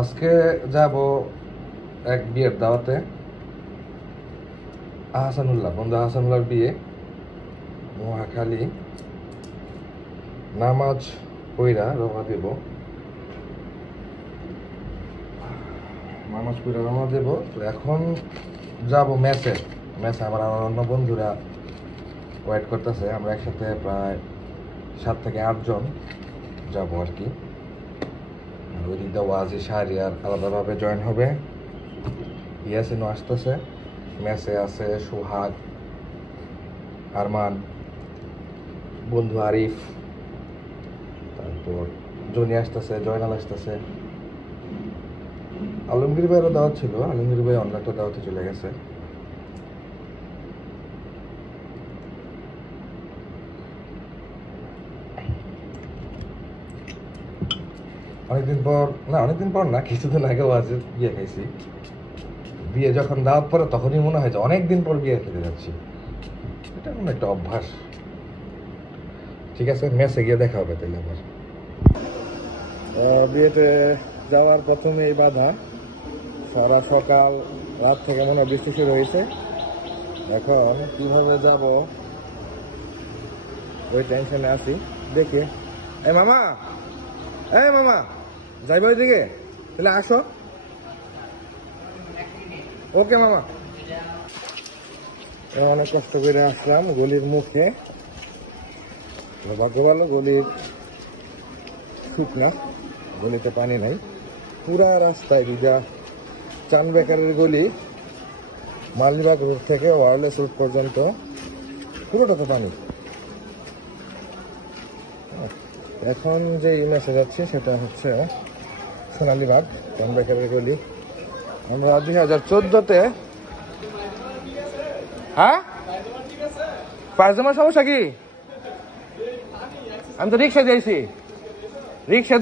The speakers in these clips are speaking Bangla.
আজকে যাব এক বিয়ের দাওয়াতে। আহসানুল্লাহ, বন্ধু আহসানুল্লাহর বিয়ে মহাখালী। নামাজ পইরা রওনা দেব, নামাজ পইরা রওনা দেব। তো এখন যাব মেসে। আমার অন্য বন্ধুরা ওয়েট করতেছে। আমরা একসাথে প্রায় 7 থেকে 8 জন যাবো আর কি। ওই দিক দিয়ে ওয়াজি শাহরিয়ার আলাদাভাবে জয়েন হবে। ইয়াসিনও আসতেছে। মেসে আছে সোহাগ, আরমান, বন্ধু আরিফ, তারপর জনি আসতেছে, জয়নাল আসতেছে। আলমগীর ভাইয়েরও দাওয়াত ছিল, আলমগীর ভাই অন্য একটা দাওয়াতে চলে গেছে। অনেকদিন পর না, কিছুদিন আগে ওয়াজের বিয়ে খাইছি। বিয়ে যখন দাওয়াত পরে তখনই মনে হয় যে অনেকদিন পর বিয়ে খেতে যাচ্ছি। এটা কোনো একটা অভ্যাস। ঠিক আছে, মেসে গিয়ে দেখা হবে তাহলে আবার। বিয়েতে যাওয়ার প্রথমেই বাধা। সারা সকাল রাত থেকে মনে হয় বৃষ্টি শুরু হয়েছে। এখন কিভাবে যাব ওই টেনশনে আছি। দেখি এই মামা যাইব ওইদিকে, তাহলে আসো। ওকে মামা। অনেক কষ্ট করে আসলাম গলির মুখে। ভাগ্য ভালো গলির শুকনা, গলিতে পানি নাই। পুরা রাস্তায় ভিজা। চান বেকারের গলি মালিবাগ রোড থেকে ওয়ারলেস রোড পর্যন্ত পুরোটাতে পানি। এখন যে মেসে যাচ্ছে সেটা হচ্ছে সোনালীবাগ, চান বেকারের গলি। আমরা 2014-তে হ্যাঁ পায়জামার সমস্যা কি? আমি তো রিক্সা দিয়েছি, রিক্সা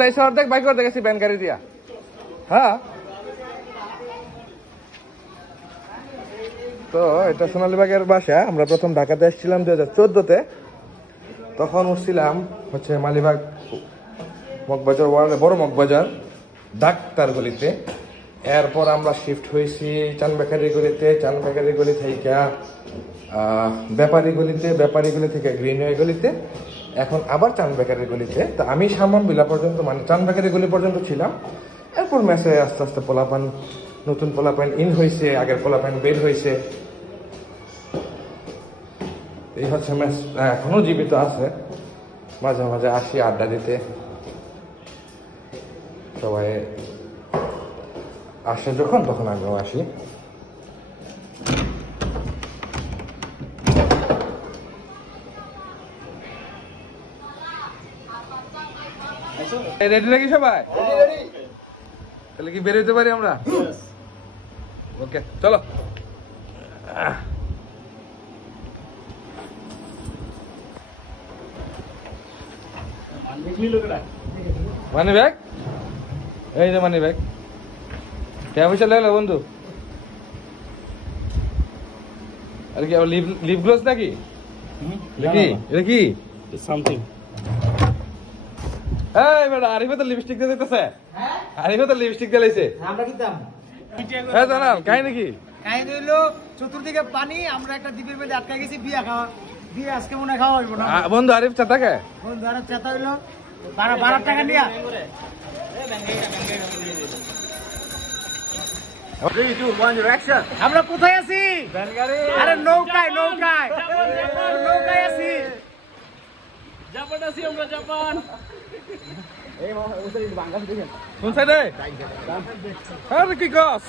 দিয়েছি অর্ধেক, বাইক অর্ধেক গেছি ব্যান গাড়ি দিয়া। হ্যাঁ, তো এটা সোনালীবাগের বাসা। আমরা প্রথম ঢাকাতে এসেছিলাম 2014-তে। তখন উঠছিলাম হচ্ছে মালিবাগ মগবাজার ওয়ার্ল্ড, বড় মগবাজার ডাক্তার গলিতে। এরপর আমরা শিফট হয়েছি চান বেকারি গলিতে, চান বেকারি গলি থেকে ব্যাপারী গলিতে, ব্যাপারী গলি থেকে গ্রিনওয়ে গলিতে, এখন আবার চান বেকারি গলিতে। তো আমি সামন বিলা পর্যন্ত, মানে চান বেকারি গলি পর্যন্ত ছিলাম। এরপর মেসে আস্তে আস্তে পোলাপান, নতুন পোলাপান ইন হয়েছে, আগের পোলাপান বের হয়েছে। এই হচ্ছে মেস এখনো জীবিত আছে। মাঝে মাঝে আসি আড্ডা দিতে, সবাই আসে যখন তখন আমিও আসি। রেডি নাকি সবাই? তাহলে কি বেরোতে পারি আমরা? ওকে, চলো। মানি ব্যাগ, এই যে মানি ব্যাগ। টাকা পয়সা লাগলো বন্ধু? আর কি আবার লিপ গ্লোস নাকি? এটা কি সামথিং? এই বেটা, আরিফে তো লিপস্টিক দিয়ে দিতেছে। আরিফে তো লিপস্টিক দিয়ে লাইছে। আমরা কি দাম? হ্যাঁ জানাল, কাহিনী কি? কাহিনী হইলো চতুর্দিকে পানি, আমরা একটা দ্বীপের মধ্যে আটকা গেছি। বিয়ে আজকে মনে খাওয়া হইব না। বন্ধু আরিফ চাতা কে? বন্ধু আরিফ চাতা হইলো 12 টাকা নিয়া। আমরা কোথায় আছি? আরে নৌকায় আছি। জাপান আছি আমরা, জাপান। কোন সাইডে? আরে কি গাছ?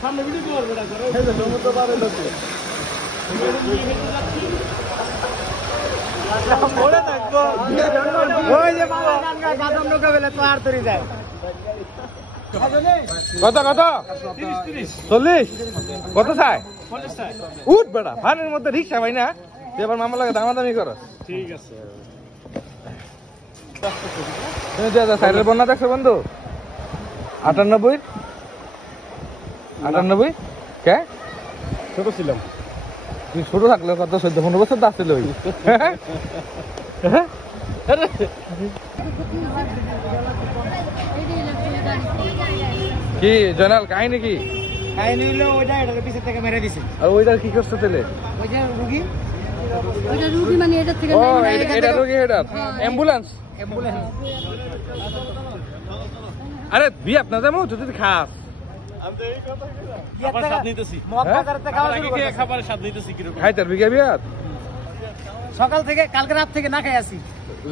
সামনে ভিডিও করবে না করে। এই যে সমুদ্র পারে যাচ্ছে। ওরে দেখো, ওই যে বাবা গাঙ্গা বাদাম নৌকা বেলে তো আর তরি যায়। কত 40? কত চাই? 50 টাকা। উঠ বেটা, ফানের মধ্যে রিক্সা ভাই না, তুই এবার মামা লাগে দামাদামি করো। ঠিক আছে। তুমি যে সাইডের বন্যা দেখছো বন্ধু? 98 কে? ছোট ছিলাম। তুই ছোট থাকলে কত 14-15 বছর তো আসছিল। কি জয়নাল কাহিনী কি? কাহিনী হলো ওইটা এটার পিছের থেকে মেরে দিছে। আর ওইটার কি করছে তাহলে? ওইটা রুগী ওইটা রুগী মানে এটা থেকে ও এটা রোগী এটা অ্যাম্বুলেন্স। অ্যাম্বুলেন্স আরে বিয়ে না যাবো তুই যদি খাস খাবার স্বাদ নিতেছি। মগবাজার থেকে খাওয়া শুরু করছে। খাবারের স্বাদ নিতেছি কিরকম। খাই তার বিঘা বিয়াত সকাল থেকে কালকে রাত থেকে না খাই আসি।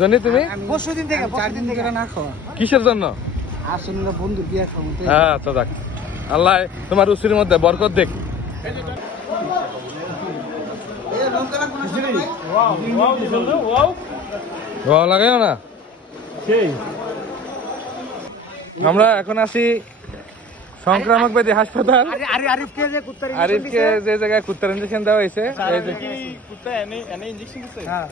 জানি তুমি পরশুদিন থেকে 4 দিন থেকে না খাওয়া। কিসের জন্য? আসলে বন্ধুর বিয়ে খাবো। আচ্ছা যাক, আল্লাহ তোমার রুচির মধ্যে বরকত দেখ। ভালো লাগে না? আমরা এখন আছি সংক্রামক ব্যাধি হাসপাতাল। আরিফকে যে কুত্তার আরিফকে যে জায়গায় কুত্তার ইঞ্জেকশন দেওয়া হয়েছে এই যে হ্যাঁ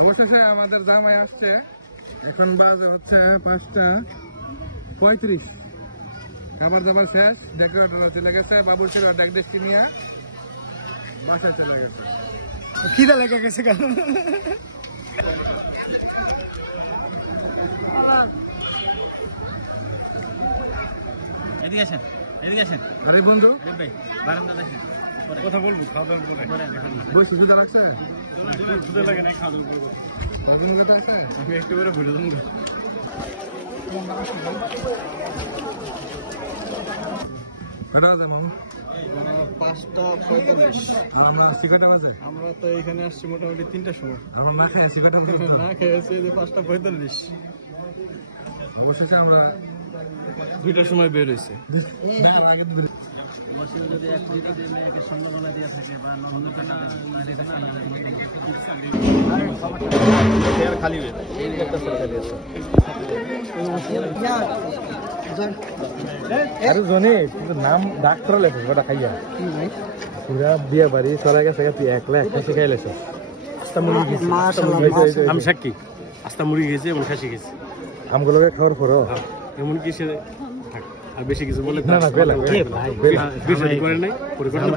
অবশেষে আমাদের জামাই আসছে। এখন বাজে হচ্ছে 5:35। খাবার দাবার শেষ, ডেকোরেটর চলে গেছে, বাবুর ছিল ডেক ডেস্টি নিয়ে বাসায় চলে গেছে। খিদা লেগে গেছে কেন? এদিকে আসেন, এদিকে আসেন। আরে বন্ধু ভাই বারান্দা দেখেন। কথা বলবো খাওয়া দাওয়ার পরে। বই সুবিধা লাগছে? সুদে লাগে না খাওয়া দাওয়ার পরে। কদিন কথা আছে? আমি একটু করে ভুলে যাবো। কটা বাজে মামা? 5:45। আর আমরা সিগারেট বাজে? আমরা তো এখানে আসছি মোটামুটি 3টার সময়। আমরা না খাই সিগারেট না খেয়েছি যে 5:45। অবশেষে আমরা 2টার সময় বের হয়েছে। আগে খালি আরে জনি কিন্তু নাম ডাক্তার লেখো ওটা খাইয়া পুরা বিয়ে বাড়ি চলে গেছে তুই একলা একটা শিখাই লেছো। আমি সাক্ষী। আস্তা মুড়ি গেছি এবং খাসি গেছি। আমগুলোকে খাওয়ার পরও এমন কি সে আর বেশি কিছু বলে না না বেলা বেশি করে নাই পরিকল্পনা